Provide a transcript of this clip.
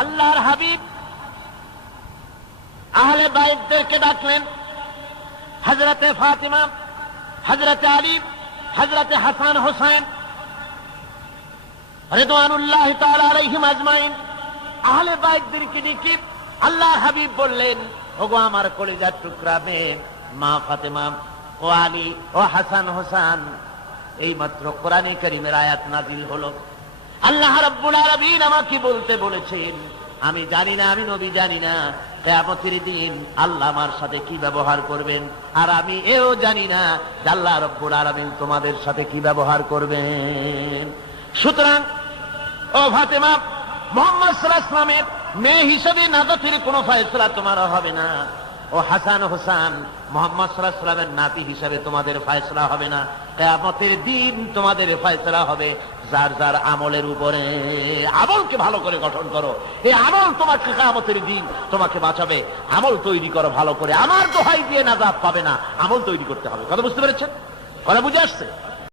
আল্লাহর হাবিব আহলে বাইকদেরকে ডাকলেন। হজরতে ফাতিমা হজরতে আলী হজরতে হাসান হোসেন রেদওয়ানুল্লাহ তাআলা আলাইহিম আজমাইন। আহলে বাইতদেরকে ডেকে আল্লাহ হাবিব বললেন, ওগো আমার কলিজার টুকরা মেয়ে, মা ফাতেমা, ও আলী, ও হাসান হোসান এই মাত্র কোরআনে করিমের আয়াত নাজিল হলো। আল্লাহ রাব্বুল আলামিন আমাকে বলতে বলেছেন, আমি জানি না, আমি নবী জানি না, কেয়ামতের দিন আল্লাহ আমার সাথে কি ব্যবহার করবেন, আর আমি এও জানি না আল্লাহ রব্বুল আলামিন তোমাদের সাথে কি ব্যবহার করবেন। সুতরাং, ও ফাতেমা, মোহাম্মদ সাল্লাহ ইসলামের মেয়ে হিসেবে নাজাতের কোনো ফয়সলা তোমার হবে না। ও হাসান হোসান, মোহাম্মদ সাল্লাহ সাল্লামের নাতি হিসেবে তোমাদের ফয়সলা হবে না। কেয়ামতের দিন তোমাদের ফয়সলা হবে। যার যার আমলের উপরে আমলকে ভালো করে গঠন করো। এই আমল তোমাকে কেয়ামতের দিন তোমাকে বাঁচাবে। আমল তৈরি করো ভালো করে। আমার দোহাই দিয়ে নাজাত পাবে না। আমল তৈরি করতে হবে। কথা বুঝতে পেরেছেন? কথা বুঝে আসছে?